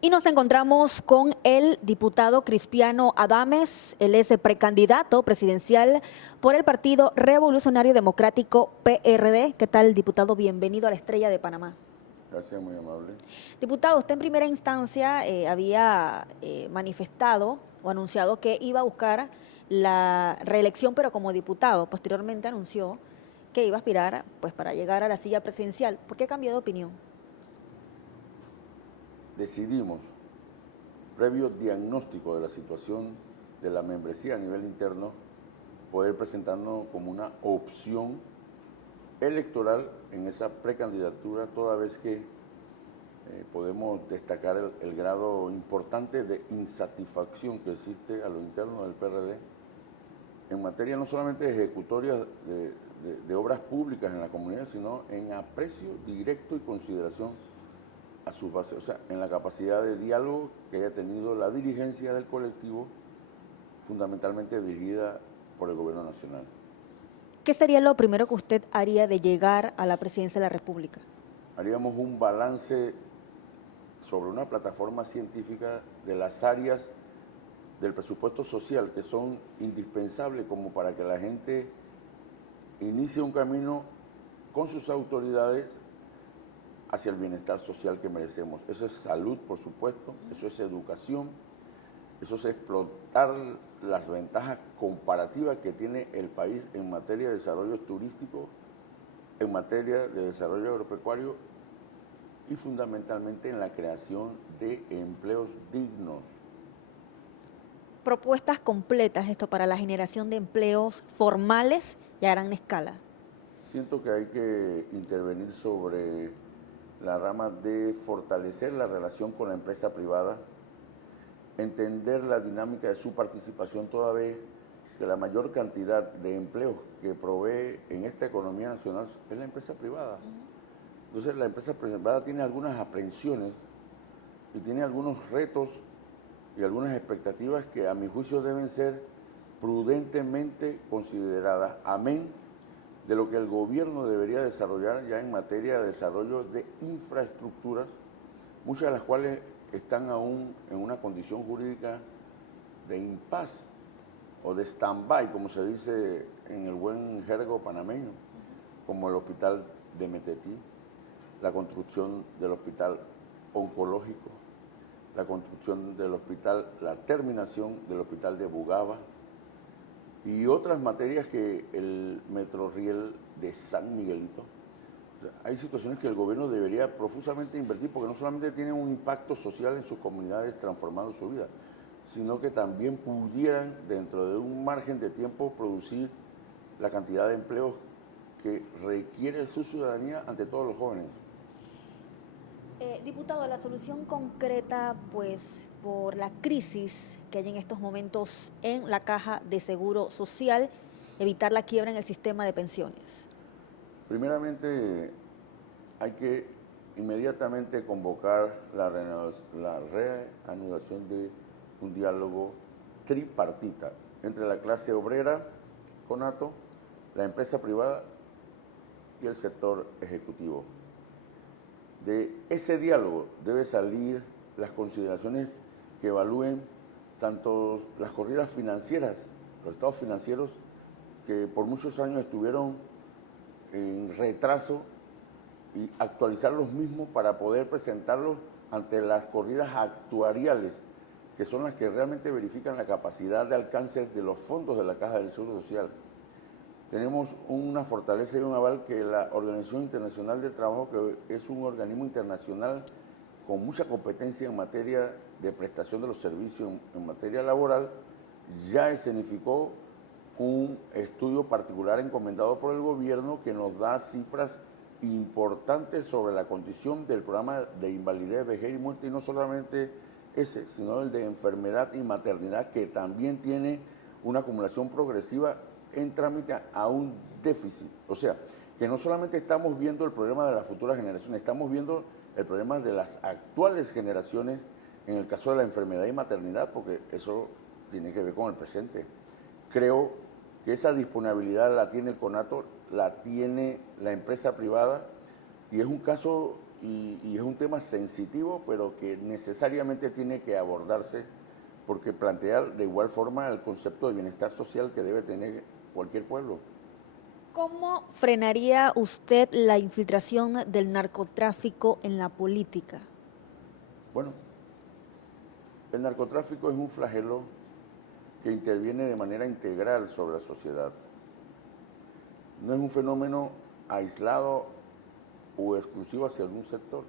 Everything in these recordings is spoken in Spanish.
Y nos encontramos con el diputado Cristiano Adames. Él es el precandidato presidencial por el Partido Revolucionario Democrático PRD. ¿Qué tal, diputado? Bienvenido a la Estrella de Panamá. Gracias, muy amable. Diputado, usted en primera instancia había manifestado o anunciado que iba a buscar la reelección, pero como diputado. Posteriormente anunció que iba a aspirar pues, para llegar a la silla presidencial. ¿Por qué cambió de opinión? Decidimos, previo diagnóstico de la situación de la membresía a nivel interno, poder presentarnos como una opción electoral en esa precandidatura, toda vez que podemos destacar el grado importante de insatisfacción que existe a lo interno del PRD en materia no solamente de ejecutoria de obras públicas en la comunidad, sino en aprecio directo y consideración a sus bases, o sea, en la capacidad de diálogo que haya tenido la dirigencia del colectivo, fundamentalmente dirigida por el gobierno nacional. ¿Qué sería lo primero que usted haría de llegar a la presidencia de la República? Haríamos un balance sobre una plataforma científica de las áreas del presupuesto social que son indispensables como para que la gente inicie un camino con sus autoridades hacia el bienestar social que merecemos. Eso es salud, por supuesto, eso es educación, eso es explotar las ventajas comparativas que tiene el país en materia de desarrollo turístico, en materia de desarrollo agropecuario y fundamentalmente en la creación de empleos dignos. Propuestas completas esto para la generación de empleos formales y a gran escala. Siento que hay que intervenir sobre la rama de fortalecer la relación con la empresa privada, entender la dinámica de su participación toda vez que la mayor cantidad de empleos que provee en esta economía nacional es la empresa privada. Entonces la empresa privada tiene algunas aprensiones y tiene algunos retos y algunas expectativas que a mi juicio deben ser prudentemente consideradas, amén de lo que el gobierno debería desarrollar ya en materia de desarrollo de infraestructuras, muchas de las cuales están aún en una condición jurídica de impas o de stand-by, como se dice en el buen jergo panameño, como el hospital de Metetí, la construcción del hospital oncológico, la construcción del hospital, la terminación del hospital de Bugaba y otras materias que el Metrorriel de San Miguelito. O sea, hay situaciones que el gobierno debería profusamente invertir porque no solamente tienen un impacto social en sus comunidades transformando su vida, sino que también pudieran dentro de un margen de tiempo producir la cantidad de empleos que requiere su ciudadanía, ante todos los jóvenes. Diputado, la solución concreta, pues, por la crisis que hay en estos momentos en la Caja de Seguro Social, evitar la quiebra en el sistema de pensiones. Primeramente, hay que inmediatamente convocar la reanudación de un diálogo tripartita entre la clase obrera, CONATO, la empresa privada y el sector ejecutivo. De ese diálogo debe salir las consideraciones que evalúen tanto las corridas financieras, los estados financieros que por muchos años estuvieron en retraso, y actualizar los mismos para poder presentarlos ante las corridas actuariales, que son las que realmente verifican la capacidad de alcance de los fondos de la Caja del Seguro Social. Tenemos una fortaleza y un aval que la Organización Internacional del Trabajo, que es un organismo internacional con mucha competencia en materia de prestación de los servicios en materia laboral, ya escenificó un estudio particular encomendado por el gobierno que nos da cifras importantes sobre la condición del programa de invalidez, vejez y muerte, y no solamente ese, sino el de enfermedad y maternidad, que también tiene una acumulación progresiva en trámite a un déficit. O sea, que no solamente estamos viendo el problema de las futuras generaciones, estamos viendo el problema de las actuales generaciones en el caso de la enfermedad y maternidad, porque eso tiene que ver con el presente. Creo que esa disponibilidad la tiene el CONATO, la tiene la empresa privada, y es un caso y es un tema sensitivo, pero que necesariamente tiene que abordarse porque plantea de igual forma el concepto de bienestar social que debe tener cualquier pueblo. ¿Cómo frenaría usted la infiltración del narcotráfico en la política? Bueno, el narcotráfico es un flagelo que interviene de manera integral sobre la sociedad. No es un fenómeno aislado o exclusivo hacia algún sector.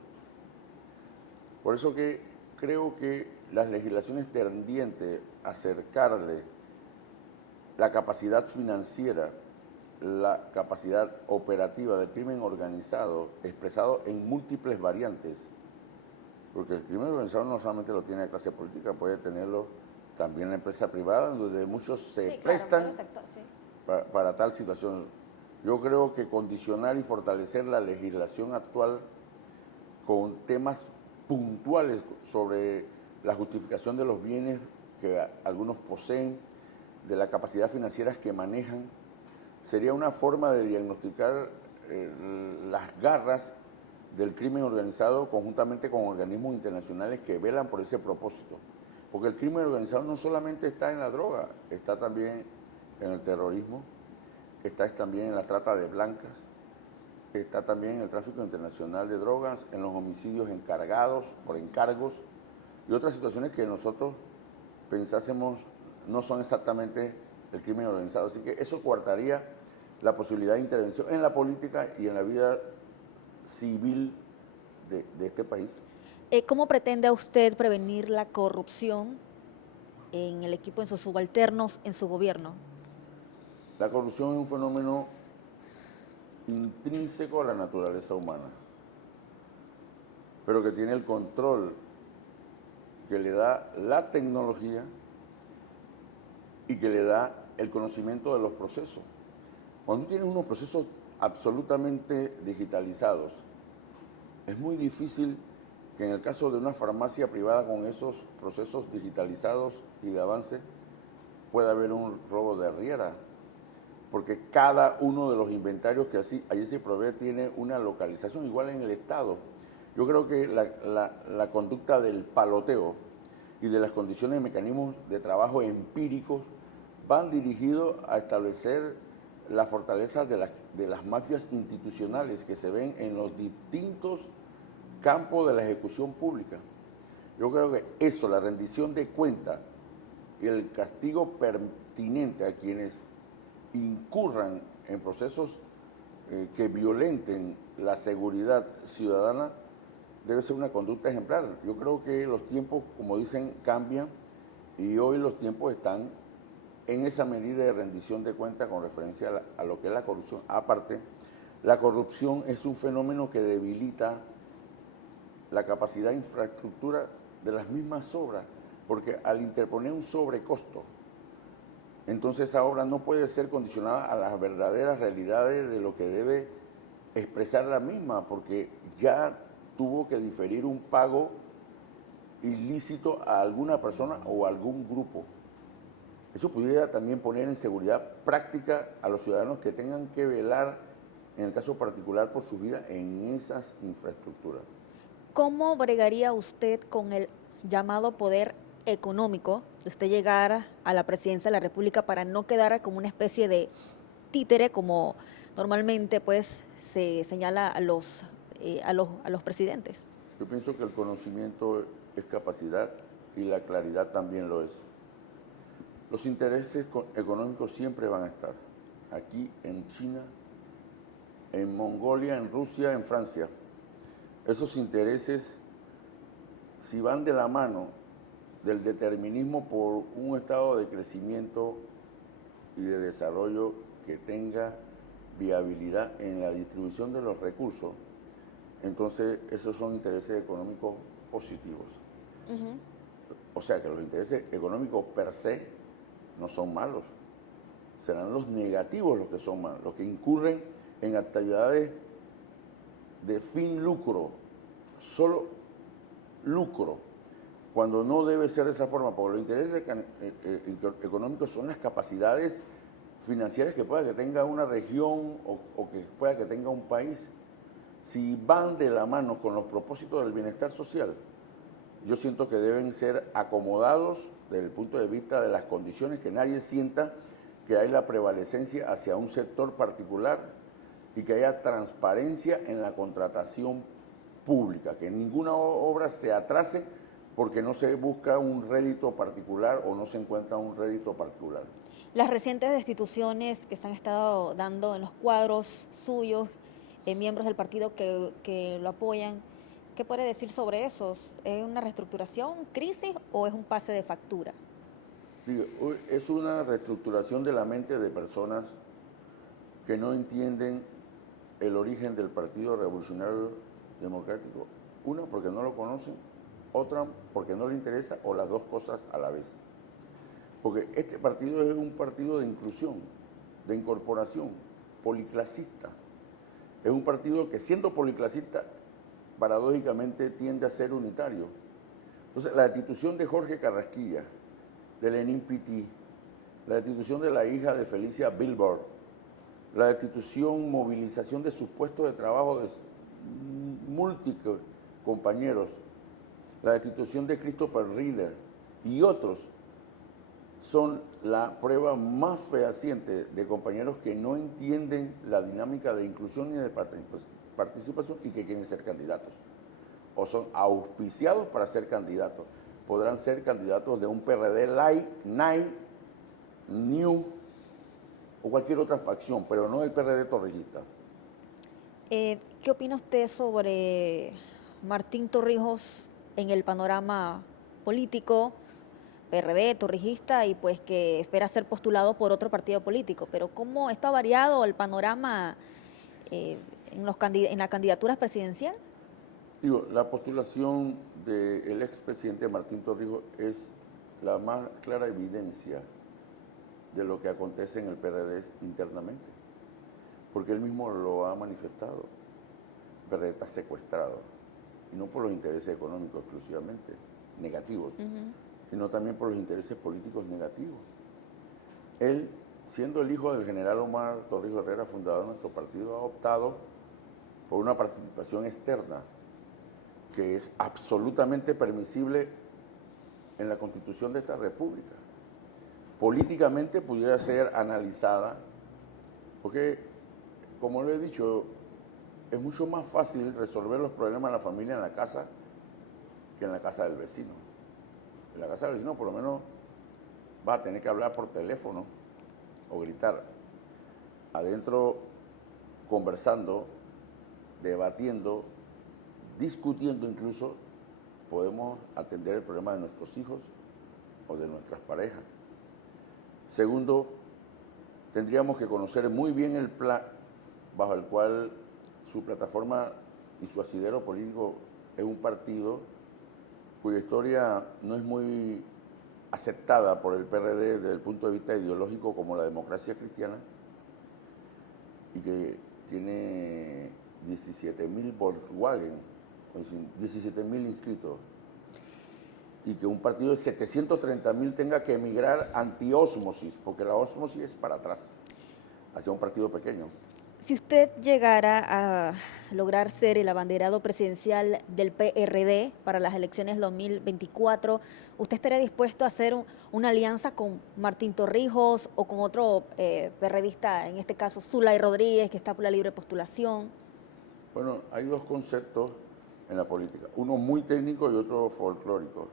Por eso que creo que las legislaciones tendientes a acercarle la capacidad financiera, la capacidad operativa del crimen organizado, expresado en múltiples variantes, porque el crimen organizado no solamente lo tiene la clase política, puede tenerlo también la empresa privada, donde muchos se prestan para tal situación. Yo creo que condicionar y fortalecer la legislación actual con temas puntuales sobre la justificación de los bienes que algunos poseen, de la capacidad financiera que manejan, sería una forma de diagnosticar las garras del crimen organizado conjuntamente con organismos internacionales que velan por ese propósito. Porque el crimen organizado no solamente está en la droga, está también en el terrorismo, está también en la trata de blancas, está también en el tráfico internacional de drogas, en los homicidios encargados, por encargos, y otras situaciones que nosotros pensásemos no son exactamente el crimen organizado. Así que eso coartaría la posibilidad de intervención en la política y en la vida civil de este país. ¿Cómo pretende usted prevenir la corrupción en el equipo, en sus subalternos, en su gobierno? La corrupción es un fenómeno intrínseco a la naturaleza humana, pero que tiene el control que le da la tecnología y que le da el conocimiento de los procesos. Cuando tú tienes unos procesos absolutamente digitalizados, es muy difícil que en el caso de una farmacia privada con esos procesos digitalizados y de avance pueda haber un robo de arriera, porque cada uno de los inventarios que allí se provee tiene una localización, igual en el Estado. Yo creo que la conducta del paloteo y de las condiciones y mecanismos de trabajo empíricos van dirigidos a establecer la fortaleza de las mafias institucionales que se ven en los distintos campos de la ejecución pública. Yo creo que eso, la rendición de cuentas y el castigo pertinente a quienes incurran en procesos que violenten la seguridad ciudadana debe ser una conducta ejemplar. Yo creo que los tiempos, como dicen, cambian y hoy los tiempos están en esa medida de rendición de cuentas con referencia a lo que es la corrupción. Aparte, la corrupción es un fenómeno que debilita la capacidad de infraestructura de las mismas obras, porque al interponer un sobrecosto, entonces esa obra no puede ser condicionada a las verdaderas realidades de lo que debe expresar la misma, porque ya tuvo que diferir un pago ilícito a alguna persona o a algún grupo. Eso pudiera también poner en seguridad práctica a los ciudadanos que tengan que velar, en el caso particular, por su vida en esas infraestructuras. ¿Cómo bregaría usted con el llamado poder económico de usted llegar a la presidencia de la República para no quedar como una especie de títere, como normalmente pues se señala a los presidentes? Yo pienso que el conocimiento es capacidad y la claridad también lo es. Los intereses económicos siempre van a estar, aquí en China, en Mongolia, en Rusia, en Francia. Esos intereses, si van de la mano del determinismo por un estado de crecimiento y de desarrollo que tenga viabilidad en la distribución de los recursos, entonces esos son intereses económicos positivos. O sea que los intereses económicos per se no son malos, serán los negativos los que son malos, los que incurren en actividades de fin lucro, solo lucro, cuando no debe ser de esa forma, porque los intereses económicos son las capacidades financieras que pueda que tenga una región o que pueda que tenga un país. si van de la mano con los propósitos del bienestar social, yo siento que deben ser acomodados desde el punto de vista de las condiciones, que nadie sienta que hay la prevalecencia hacia un sector particular y que haya transparencia en la contratación pública, que ninguna obra se atrase porque no se busca un rédito particular o no se encuentra un rédito particular. Las recientes destituciones que se han estado dando en los cuadros suyos, miembros del partido que lo apoyan, ¿qué puede decir sobre eso? ¿Es una reestructuración, crisis o es un pase de factura? Digo, es una reestructuración de la mente de personas que no entienden el origen del Partido Revolucionario Democrático. Una, porque no lo conocen, otra, porque no le interesa, o las dos cosas a la vez. Porque este partido es un partido de inclusión, de incorporación, policlasista. Es un partido que, siendo policlasista, paradójicamente tiende a ser unitario. Entonces, la destitución de Jorge Carrasquilla, de Lenín Pití, la destitución de la hija de Felicia Billboard, la destitución, movilización de sus puestos de trabajo de múltiples compañeros, la destitución de Christopher Reader y otros, son la prueba más fehaciente de compañeros que no entienden la dinámica de inclusión ni de participación y que quieren ser candidatos. O son auspiciados para ser candidatos. Podrán ser candidatos de un PRD Light, Night, New o cualquier otra facción, pero no el PRD torrijista. ¿Qué opina usted sobre Martín Torrijos en el panorama político, PRD, torrijista, y pues que espera ser postulado por otro partido político? Pero ¿cómo está variado el panorama en la candidatura presidencial? Digo, la postulación del expresidente Martín Torrijos es la más clara evidencia de lo que acontece en el PRD internamente, porque él mismo lo ha manifestado. El PRD está secuestrado, y no por los intereses económicos exclusivamente, negativos, sino también por los intereses políticos negativos. Él, siendo el hijo del general Omar Torrijos Herrera, fundador de nuestro partido, ha optado por una participación externa que es absolutamente permisible en la Constitución de esta República. Políticamente pudiera ser analizada, porque, como lo he dicho, es mucho más fácil resolver los problemas de la familia en la casa que en la casa del vecino. En la casa del vecino por lo menos va a tener que hablar por teléfono o gritar. Adentro, conversando, debatiendo, discutiendo incluso, podemos atender el problema de nuestros hijos o de nuestras parejas. Segundo, tendríamos que conocer muy bien el plan bajo el cual su plataforma y su asidero político es un partido cuya historia no es muy aceptada por el PRD desde el punto de vista ideológico como la democracia cristiana, y que tiene 17.000 Volkswagen, 17.000 inscritos, y que un partido de 730.000 tenga que emigrar anti-ósmosis, porque la ósmosis es para atrás, hacia un partido pequeño. Si usted llegara a lograr ser el abanderado presidencial del PRD para las elecciones 2024, ¿usted estaría dispuesto a hacer una alianza con Martín Torrijos o con otro PRDista, en este caso Zulay Rodríguez, que está por la libre postulación? Bueno, hay dos conceptos en la política, uno muy técnico y otro folclórico,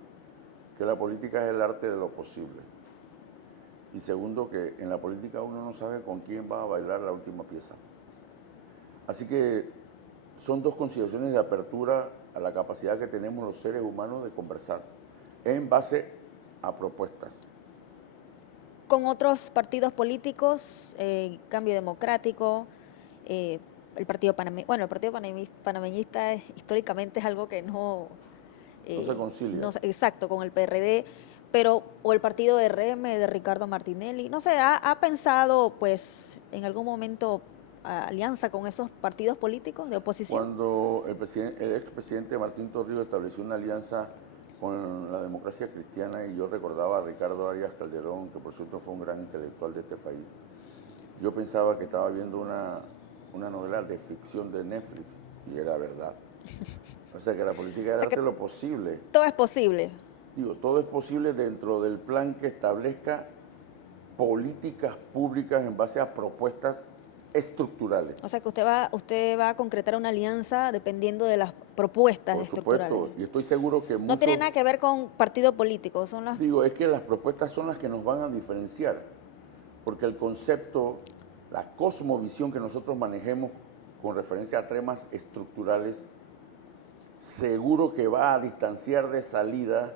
que la política es el arte de lo posible. Y segundo, que en la política uno no sabe con quién va a bailar la última pieza. Así que son dos consideraciones de apertura a la capacidad que tenemos los seres humanos de conversar en base a propuestas. Con otros partidos políticos, Cambio Democrático, el Partido Panameñista, bueno, el Partido Panameñista históricamente es algo que no se concilia. No, exacto, con el PRD, pero, o el partido de RM de Ricardo Martinelli, no sé, ¿ha pensado pues en algún momento alianza con esos partidos políticos de oposición? Cuando el expresidente Martín Torrijos estableció una alianza con la democracia cristiana, y yo recordaba a Ricardo Arias Calderón, que por cierto fue un gran intelectual de este país, yo pensaba que estaba viendo una novela de ficción de Netflix, Y era verdad. O sea que la política era O sea que hacer lo posible. todo es posible. Digo, todo es posible dentro del plan que establezca políticas públicas en base a propuestas estructurales. O sea que usted va a concretar una alianza dependiendo de las propuestas Por estructurales. supuesto, y estoy seguro que No tiene muchos, nada que ver con partido político, son las... digo, es que las propuestas son las que nos van a diferenciar, porque el concepto, la cosmovisión que nosotros manejemos con referencia a temas estructurales, seguro que va a distanciar de salida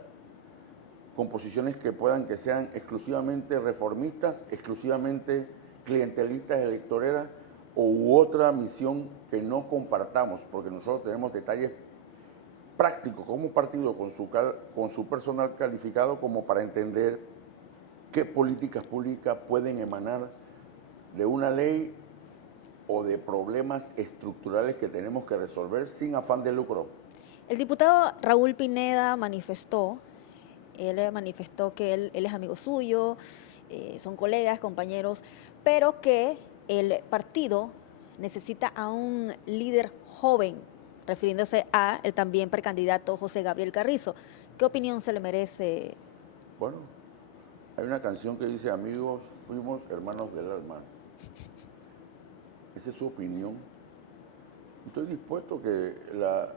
con posiciones que puedan que sean exclusivamente reformistas, exclusivamente clientelistas, electoreras, u otra misión que no compartamos, porque nosotros tenemos detalles prácticos como partido con su personal calificado como para entender qué políticas públicas pueden emanar de una ley o de problemas estructurales que tenemos que resolver sin afán de lucro. El diputado Raúl Pineda manifestó que él es amigo suyo, son colegas, compañeros, pero que el partido necesita a un líder joven, refiriéndose a el también precandidato José Gabriel Carrizo. ¿Qué opinión se le merece? Bueno, hay una canción que dice, amigos, fuimos hermanos del alma. Esa es su opinión. Estoy dispuesto a que la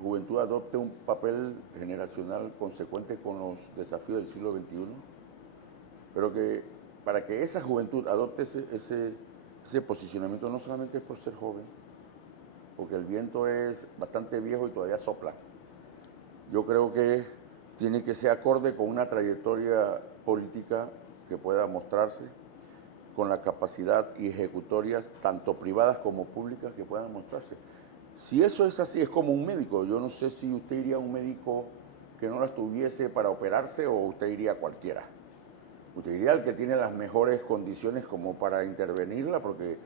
juventud adopte un papel generacional consecuente con los desafíos del siglo XXI, pero que para que esa juventud adopte ese posicionamiento no solamente es por ser joven, porque el viento es bastante viejo y todavía sopla. Yo creo que tiene que ser acorde con una trayectoria política que pueda mostrarse, con la capacidad y ejecutorias, tanto privadas como públicas, que puedan mostrarse. Si eso es así, es como un médico. Yo no sé si usted iría a un médico que no las tuviese para operarse o usted iría a cualquiera. Usted iría al que tiene las mejores condiciones como para intervenirla porque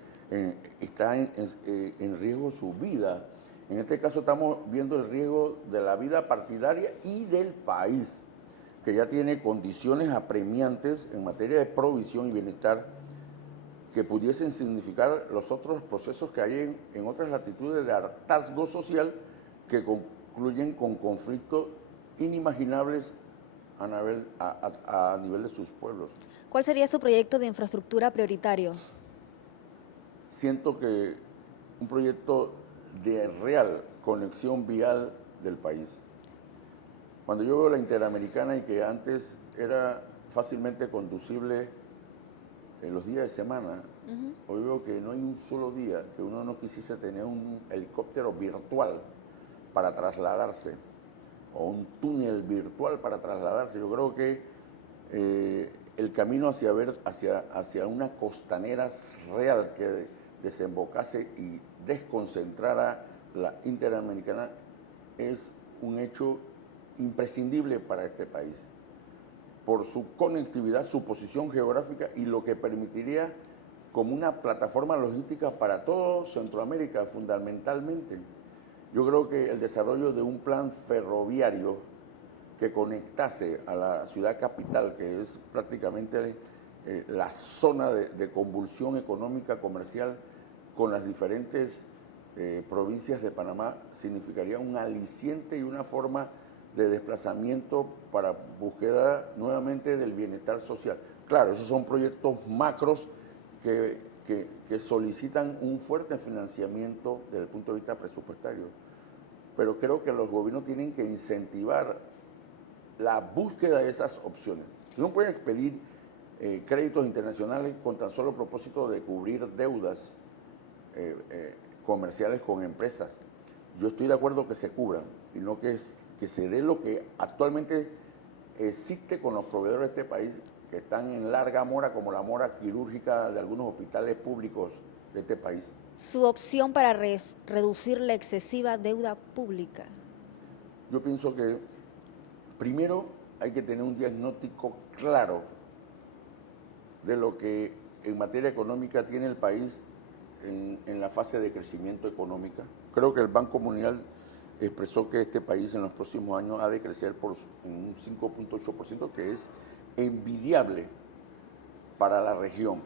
está en riesgo su vida. En este caso estamos viendo el riesgo de la vida partidaria y del país, que ya tiene condiciones apremiantes en materia de provisión y bienestar que pudiesen significar los otros procesos que hay en otras latitudes de hartazgo social que concluyen con conflictos inimaginables a nivel de sus pueblos. ¿Cuál sería su proyecto de infraestructura prioritario? Siento que un proyecto de real conexión vial del país. Cuando yo veo la Interamericana y que antes era fácilmente conducible en los días de semana, hoy veo que no hay un solo día que uno no quisiese tener un helicóptero virtual para trasladarse o un túnel virtual para trasladarse. Yo creo que el camino hacia una costanera real que desembocase y desconcentrara la Interamericana es un hecho imprescindible para este país, por su conectividad, su posición geográfica y lo que permitiría como una plataforma logística para todo Centroamérica fundamentalmente. Yo creo que el desarrollo de un plan ferroviario que conectase a la ciudad capital, que es prácticamente la zona de convulsión económica comercial con las diferentes provincias de Panamá, significaría un aliciente y una forma de desplazamiento para búsqueda nuevamente del bienestar social. Claro, esos son proyectos macros que solicitan un fuerte financiamiento desde el punto de vista presupuestario, pero creo que los gobiernos tienen que incentivar la búsqueda de esas opciones. No pueden expedir créditos internacionales con tan solo propósito de cubrir deudas comerciales con empresas. Yo estoy de acuerdo que se cubran y no que se dé lo que actualmente existe con los proveedores de este país, que están en larga mora, como la mora quirúrgica de algunos hospitales públicos de este país. Su opción para reducir la excesiva deuda pública. Yo pienso que primero hay que tener un diagnóstico claro de lo que en materia económica tiene el país en la fase de crecimiento económica. Creo que el Banco Mundial expresó que este país en los próximos años ha de crecer en un 5.8%, que es envidiable para la región,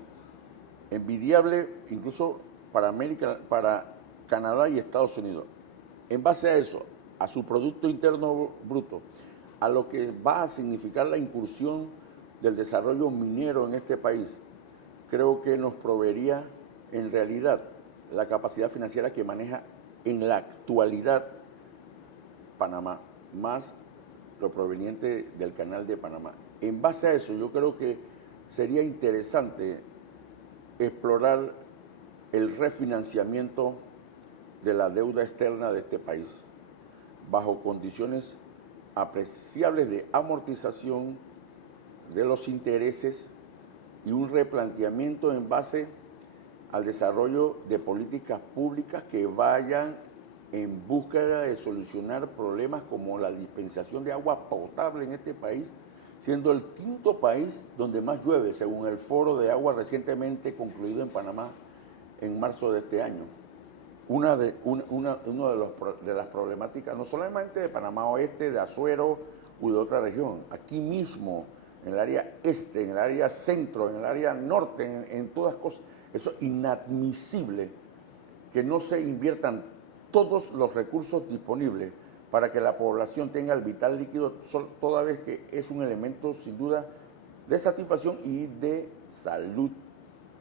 envidiable incluso para Canadá y Estados Unidos. En base a eso, a su Producto Interno Bruto, a lo que va a significar la incursión del desarrollo minero en este país, creo que nos proveería en realidad la capacidad financiera que maneja en la actualidad Panamá, más lo proveniente del Canal de Panamá. En base a eso, yo creo que sería interesante explorar el refinanciamiento de la deuda externa de este país, bajo condiciones apreciables de amortización de los intereses y un replanteamiento en base al desarrollo de políticas públicas que vayan en búsqueda de solucionar problemas como la dispensación de agua potable en este país, siendo el quinto país donde más llueve, según el Foro de Agua recientemente concluido en Panamá en marzo de este año. Una de las problemáticas, no solamente de Panamá Oeste, de Azuero u de otra región, aquí mismo, en el área este, en el área centro, en el área norte, en todas cosas. Eso es inadmisible que no se inviertan todos los recursos disponibles para que la población tenga el vital líquido, toda vez que es un elemento sin duda de satisfacción y de salud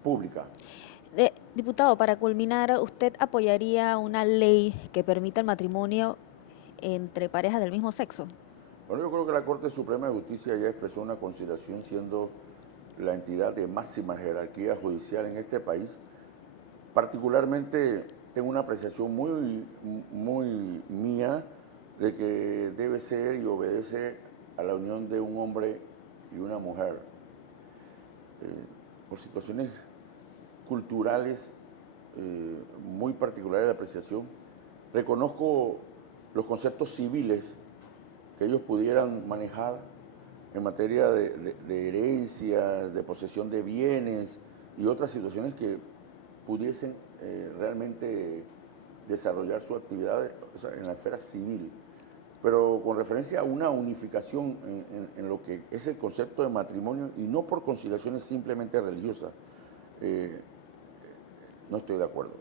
pública. Diputado, para culminar, ¿usted apoyaría una ley que permita el matrimonio entre parejas del mismo sexo? Bueno, yo creo que la Corte Suprema de Justicia ya expresó una consideración, siendo la entidad de máxima jerarquía judicial en este país. Particularmente tengo una apreciación muy mía de que debe ser y obedece a la unión de un hombre y una mujer. Por situaciones culturales muy particulares de apreciación, reconozco los conceptos civiles que ellos pudieran manejar en materia de herencias, de posesión de bienes y otras situaciones que pudiesen realmente desarrollar su actividad, o sea, en la esfera civil. Pero con referencia a una unificación en lo que es el concepto de matrimonio y no por conciliaciones simplemente religiosas, no estoy de acuerdo.